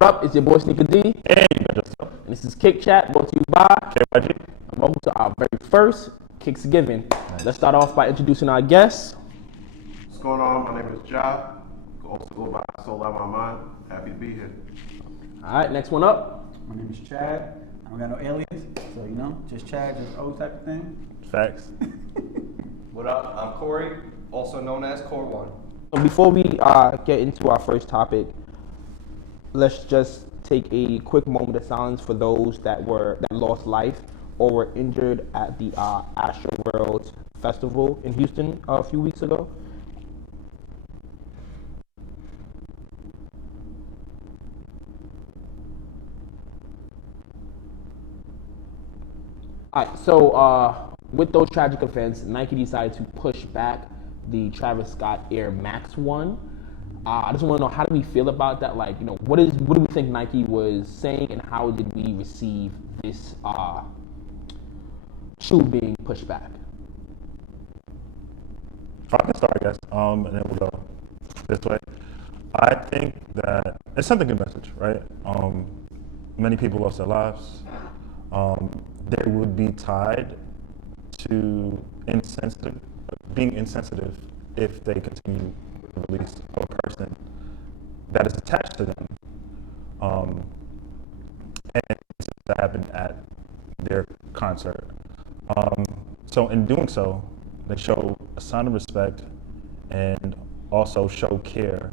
What up? It's your boy Sneaker D. And you got yourself. And this is KickChat, brought to you by KYG. and welcome to our very first Kicksgiving. Nice. Let's start off by introducing our guests. What's going on? My name is Ja. Also go by Soul Out My Mind. Happy to be here. All right, next one up. My name is Chad. I don't got no alias, so just Chad, just O type of thing. Facts. What up? I'm Corey, also known as Core One. So before we get into our first topic, let's just take a quick moment of silence for those that lost life or were injured at the Astro World Festival in Houston a few weeks ago. All right, so with those tragic events, Nike decided to push back the Travis Scott Air Max 1. I just want to know, how do we feel about that? Like, what do we think Nike was saying, and how did we receive this shoe being pushed back? I can start, I guess, and then we'll go this way. I think that it's something good message, right? Many people lost their lives. They would be tied to being insensitive if they continue the release of a person that is attached to them. And that happened at their concert. So in doing so, they show a sign of respect and also show care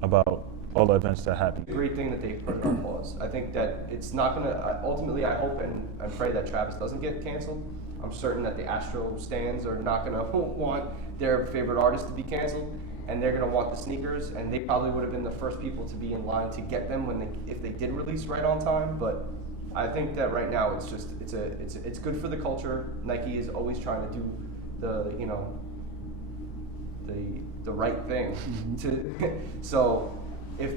about all the events that happened. Great thing that they put it on pause. I think that it's not going to, ultimately I hope and pray that Travis doesn't get canceled. I'm certain that the Astro stands are not going to want their favorite artist to be canceled, and they're going to want the sneakers, and they probably would have been the first people to be in line to get them if they did release right on time. But I think that right now it's good for the culture. Nike is always trying to do the right thing. So if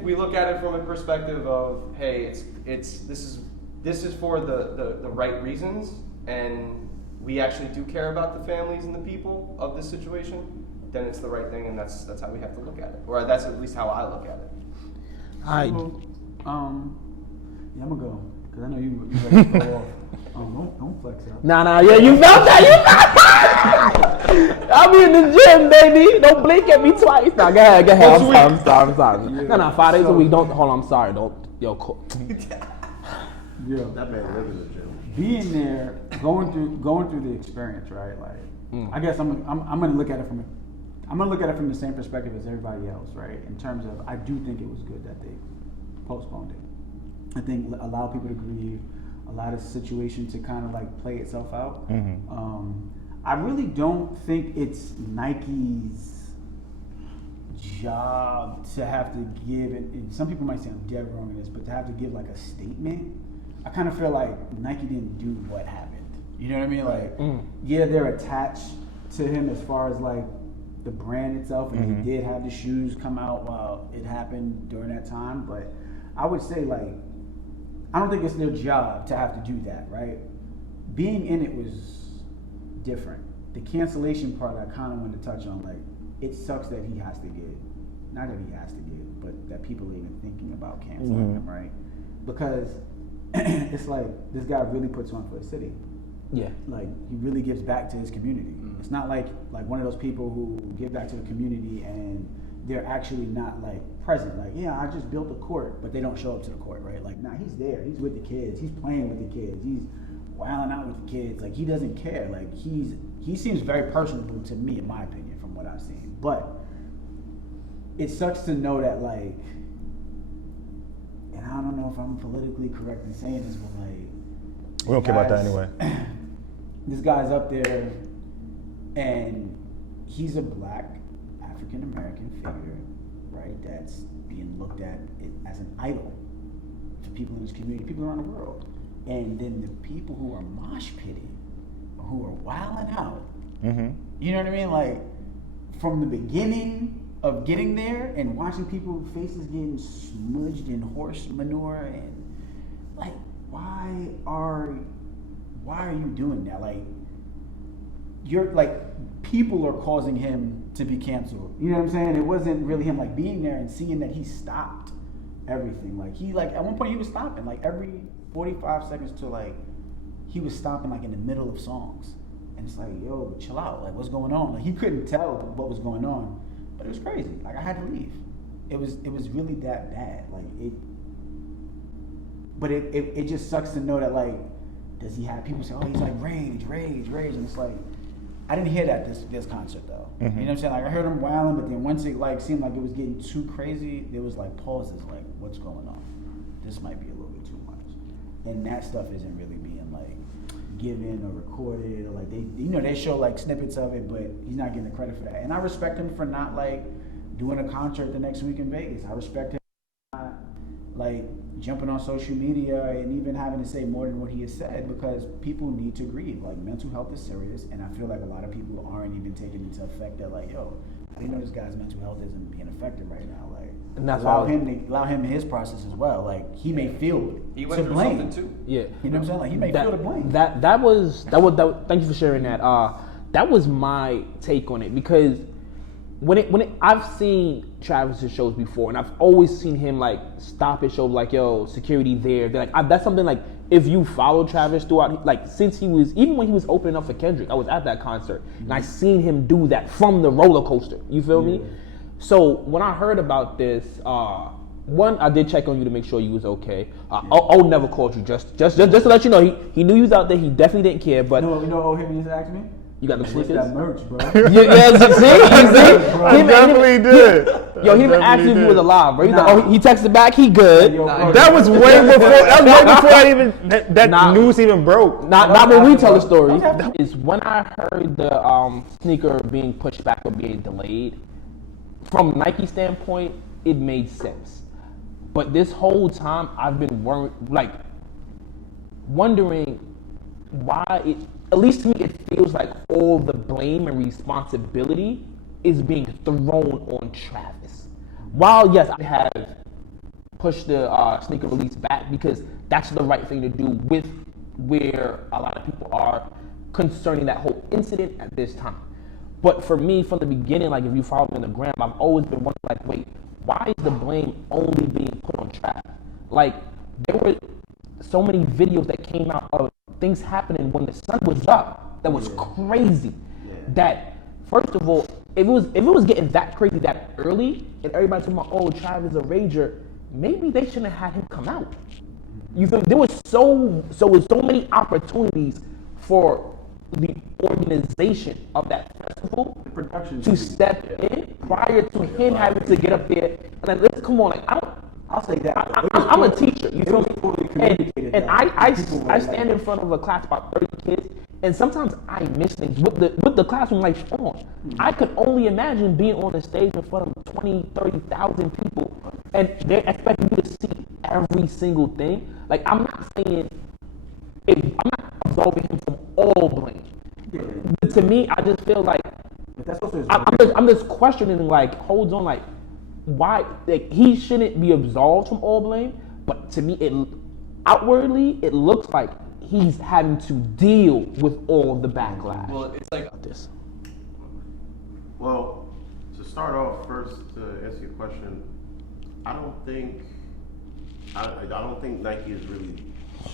we look at it from a perspective of, hey, this is for the right reasons, and we actually do care about the families and the people of this situation, then it's the right thing, and that's how we have to look at it, or that's at least how I look at it. I'm gonna go because I know you ready to go off. Don't flex out. Nah, yeah, you felt that. I'll be in the gym, baby. Don't blink at me twice. Nah, go ahead. I'm sorry. Yeah. No, 5 days a week. Don't hold on. I'm sorry. Don't. Yo, cool. Yeah, That man live in the gym. being there, going through the experience, right? Like, I guess I'm gonna look at it from the same perspective as everybody else, right? In terms of, I do think it was good that they postponed it. I think allow people to grieve, allow the situation to kind of like play itself out. I really don't think it's Nike's job to have to give, and some people might say I'm dead wrong in this, but to have to give like a statement. I kind of feel like Nike didn't do what happened. You know what I mean? Like, yeah, they're attached to him as far as like the brand itself, and they did have the shoes come out while it happened during that time. But I would say, like, I don't think it's their job to have to do that, right? Being in it was different. The cancellation part I kind of wanted to touch on, like, it sucks that he has to get, not that he has to get, but that people are even thinking about canceling him, right? Because it's like, this guy really puts on for the city. Yeah. Like, he really gives back to his community. It's not like one of those people who give back to the community and they're actually not like present. Like, yeah, I just built a court, but they don't show up to the court, right? Like, nah, he's there. He's with the kids. He's playing with the kids. He's wilding out with the kids. Like, he doesn't care. Like, he seems very personable to me, in my opinion, from what I've seen. But it sucks to know that, like, and I don't know if I'm politically correct in saying this, but like, We don't care about that anyway. This guy's up there, and he's a black African American figure, right? That's being looked at as an idol to people in his community, people around the world. And then the people who are mosh pitting, who are wilding out, you know what I mean? Like, from the beginning of getting there and watching people's faces getting smudged in horse manure, and like, why are you doing that? Like, you're like, people are causing him to be canceled. You know what I'm saying? It wasn't really him, like, being there and seeing that he stopped everything. Like he like at one point he was stopping like every 45 seconds to like he was stopping like in the middle of songs, and it's like, yo, chill out, like what's going on? Like he couldn't tell what was going on, but it was crazy. Like I had to leave. It was really that bad. Like it, but it just sucks to know that like, does he have people say, oh, he's like rage, and it's like, I didn't hear that this concert though. You know what I'm saying? Like I heard him wailing, but then once it like seemed like it was getting too crazy, there was like pauses, like what's going on? This might be a little bit too much, and that stuff isn't really being like given or recorded or like they show like snippets of it, but he's not getting the credit for that. And I respect him for not like doing a concert the next week in Vegas. I respect him for not like jumping on social media and even having to say more than what he has said, because people need to grieve. Like mental health is serious, and I feel like a lot of people aren't even taking into effect that like, yo, I didn't know this guy's mental health isn't being affected right now. Like, and that's allow him his process as well. Like he may feel he went through blame. something too. Yeah, you know what I'm saying? Like he may feel the blame. That was. Thank you for sharing that. That was my take on it, because when I've seen Travis's shows before, and I've always seen him like stop his show like, yo, security there. They're like, that's something like, if you follow Travis throughout, like since even when he was opening up for Kendrick, I was at that concert and I seen him do that from the roller coaster. You feel me? So when I heard about this, one, I did check on you to make sure you was okay. Never called you just to let you know he knew you was out there. He definitely didn't care. But you know, him just asked me. You got the sneakers? That merch, bro. I definitely did. Yo, he even asked me if he was alive, bro. He's like, he texted back, he good. That was way before I even that news even broke. Not when we tell the story. Is when I heard the sneaker being pushed back or being delayed, from Nike standpoint, it made sense. But this whole time, I've been wondering why it. At least to me, it feels like all the blame and responsibility is being thrown on Travis. While, yes, I have pushed the sneaker release back because that's the right thing to do with where a lot of people are concerning that whole incident at this time. But for me, from the beginning, like if you follow me on the gram, I've always been wondering, like, wait, why is the blame only being put on Travis? Like, there were so many videos that came out of things happening when the sun was up that was crazy. That first of all, if it was getting that crazy that early, and everybody talking about, oh, Travis is a rager, maybe they shouldn't have had him come out. You feel? There was so many opportunities for the organization of that festival to step in prior to him having to get up there and like, let's come on, like I'll say that. I'm a teacher, you feel me? And I stand in front of a class about 30 kids, and sometimes I miss things with the classroom lights on. I could only imagine being on the stage in front of 20, 30,000 people, and they're expecting you to see every single thing. Like, I'm not saying, I'm not absolving him from all blame. But to me, I just feel like, I'm just questioning, like, hold on, like, why, like, he shouldn't be absolved from all blame, but to me, outwardly, it looks like he's having to deal with all the backlash. Well, it's like this. Well, to start off first, to answer your question, I don't think Nike is really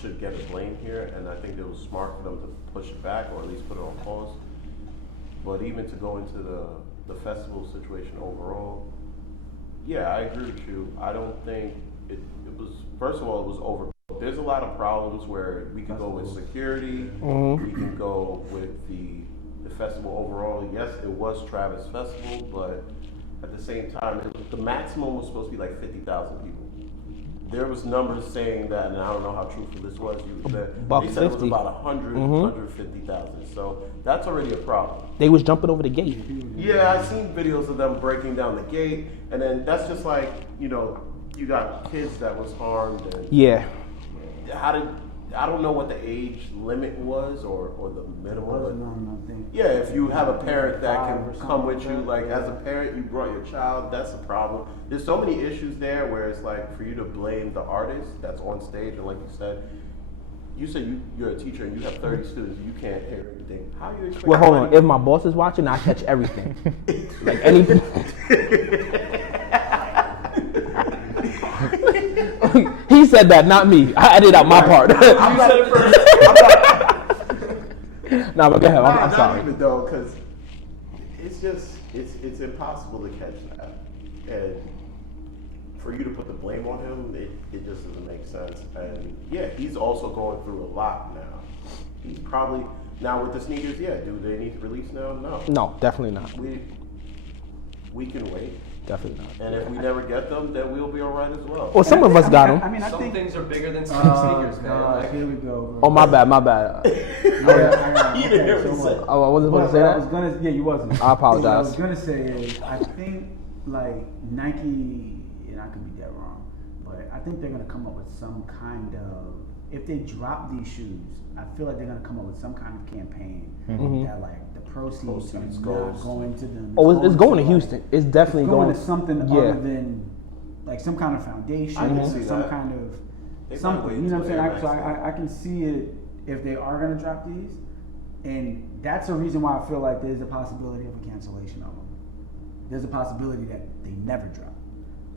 should get the blame here, and I think it was smart for them to push it back or at least put it on pause. But even to go into the festival situation overall, yeah, I agree with you. I don't think it was, first of all, it was over. There's a lot of problems where we can go with security, we can go with the festival overall. Yes, it was Travis Festival, but at the same time, the maximum was supposed to be like 50,000 people. There was numbers saying that, and I don't know how truthful this was. They said it was about 150,000. So that's already a problem. They was jumping over the gate. Yeah, I've seen videos of them breaking down the gate, and then that's just like, you know, you got kids that was harmed. And I don't know what the age limit was or the minimum. Yeah, if you have a parent that can come with you, like as a parent, you brought your child, that's a problem. There's so many issues there where it's like for you to blame the artist that's on stage, and like you said you're a teacher and you have 30 students, you can't hear everything. How you expect? Well, hold on. If my boss is watching, I catch everything. Like anything. He said that, not me. I edited out my part. You said it first. No, but go ahead. I'm Not sorry. even though, because it's just it's impossible to catch that, and for you to put the blame on him, it just doesn't make sense. And yeah, he's also going through a lot now. He's probably now with the sneakers. Yeah, do they need to release now? No. No, definitely not. We can wait, Definitely not. and if we never get them, then we'll be all right as well. Well, some of us got them. I mean, I Some think. things are bigger than sneakers, man. God, Like, here we go. Oh, my bad. Yeah, You didn't hear me say. Oh, I wasn't supposed to say What I was that? gonna, yeah, you wasn't. I apologize. What I was gonna say is, I think like Nike, and I could be dead wrong, but I think they're gonna come up with some kind of. If they drop these shoes, I feel like they're gonna come up with some kind of campaign that like the proceeds are not goes. going to them. Oh, it's going to like- Houston. It's definitely It's going going to something Yeah. other than like some kind of foundation, I can or see some that. kind of They might something. wait You know what I'm until saying? Air So Max I can see it if they are going to drop these, and that's a reason why I feel like there's a possibility of a cancellation of them. There's a possibility that they never drop.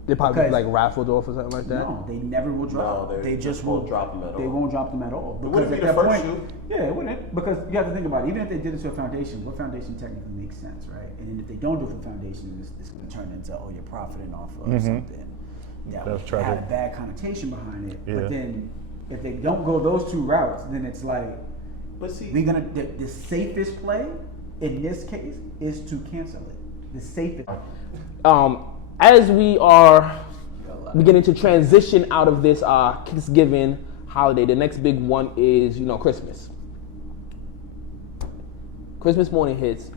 They probably Because- like raffled off or something like that. No, they never will drop. No, they just won't will drop them at They all. won't drop them at all. It wouldn't Because be at the that first point, shoe. yeah, it wouldn't. Because you have to think about it. Even if they did it to a foundation, what foundation technically makes sense, right? And then if they don't do it for foundation, it's going to turn into you're profiting off of something that That's had tragic. a bad connotation behind it. Yeah. But then if they don't go those two routes, then it's like But see, the safest play in this case is to cancel it. The safest. As we are beginning to transition out of this Kicksgiving holiday, the next big one is Christmas. Christmas morning hits.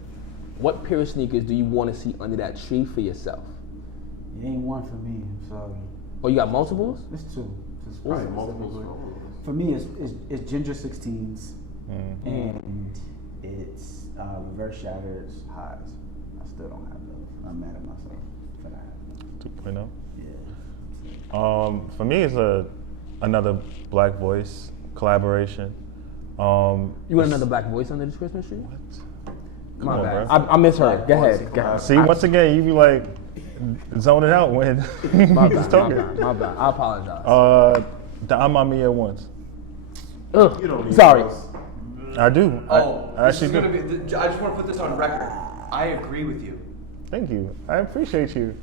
What pair of sneakers do you want to see under that tree for yourself? It ain't one for me. I'm sorry. Oh, you got multiples? It's two. It's Right, specifically. multiple. For me, it's Ginger 16s and it's reverse shatters highs. I still don't have those. I'm mad at myself for that. 2.0. Yeah. For me, it's another Black Voice collaboration. You want another black voice under this Christmas tree? Come My on, bad. bro. I miss her. Black Go voice ahead. Go ahead. See, once again, you be like zoning out when My you just bad, talking. my bad. I apologize. The I'm on me at once. Ugh, You don't need sorry. those. I do. oh, I this is actually gonna do. be. I just want to put this on record. I agree with you. Thank you. I appreciate you.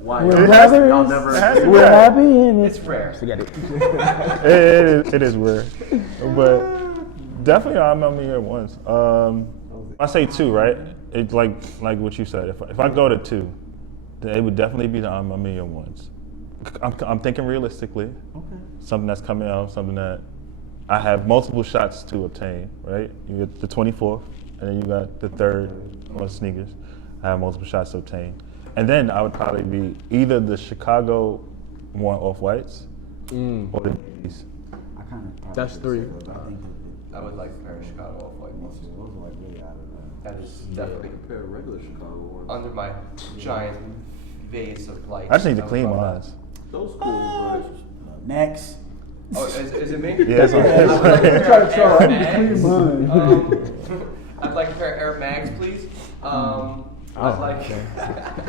Why? We're Y'all brothers. never. It has to be We're that. happy and It's rare. Forget it. It is weird, but definitely I'm on me at once. I say two, right? It's like what you said. If I go to two, then it would definitely be the I'm on me at once. I'm thinking realistically. Okay. Something that's coming out, something that I have multiple shots to obtain. Right? You get the 24th, and then you got the 3rd on sneakers. I have multiple shots to obtain, and then I would probably be either the Chicago one off-whites or the D's. I kind of. That's three. I think I would like a pair of Chicago off-white ones. those are like really out of That is definitely A pair of regular Chicago ones. under my giant vase of lights. I just need to would clean love my that. eyes. Those cool, Next. Oh, is it me? Yeah, it's I would like a Try to pair of try. Air I need to Mags. clean mine. I'd like a pair of Air Mags, please. I'd like.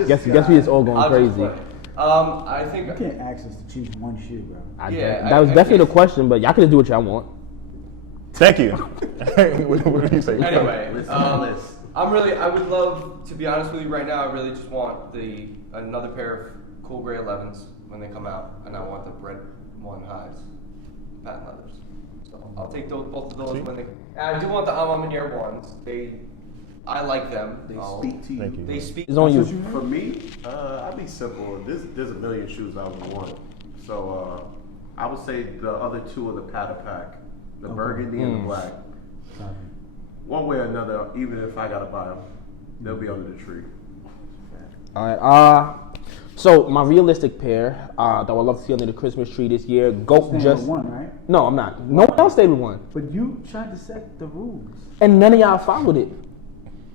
Guess we just all going I'll just crazy. play. I think. You can't ask us to choose one shoe, bro. Yeah, That was I definitely guess- the question, but y'all can just do what y'all want. Thank you. what do you say? Anyway, Listen to this. I would love, to be honest with you right now, I really just want another pair of cool gray 11s when they come out, and I want the red one highs, patent leathers. So I'll take both of those when they. And I do want the Amamanier ones. I like them. They I'll- speak to you. Thank you. They speak. It's on you. For me, I'd be simple. There's a million shoes I would want. So I would say the other two are the Pata Pack, the burgundy and the black. One way or another, even if I gotta buy them, they'll be under the tree. All right. So my realistic pair that I would love to see under the Christmas tree this year. Go Staying just with one, right? No, I'm not. No one else stayed with one, But you tried to set the rules. and none of y'all followed it.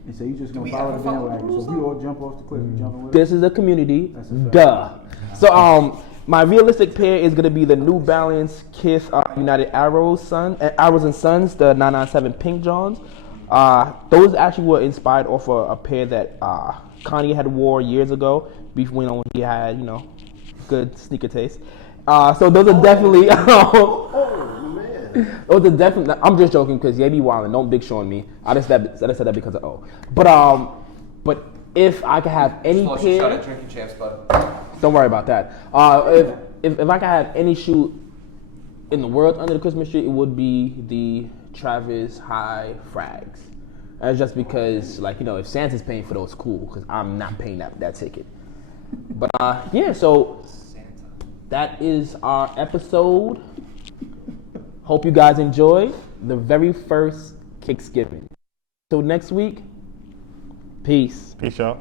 And so you just gonna we follow ever the follow the bandwagon. rules, So we all jump off the cliff, we jumping with This is a community. That's a fact. Duh. So my realistic pair is gonna be the New Balance Kiss United Arrows and Sons, the 997 Pink Johns. Those actually were inspired off a pair that Kanye had wore years ago, when he had good sneaker taste. So those are definitely. Oh man. Those are definitely. I'm just joking because yeah, be wildin'. Don't big show on me. I just said that because of O. But if I could have any Just lost your shot pair, at drinking champs, bud. don't worry about that. If I could have any shoe in the world under the Christmas tree, it would be the Travis High Frags. That's just because, like, if Santa's paying for those, cool, because I'm not paying that ticket. But yeah, so that is our episode. Hope you guys enjoyed the very first Kicksgiving. Till next week, peace. Peace out.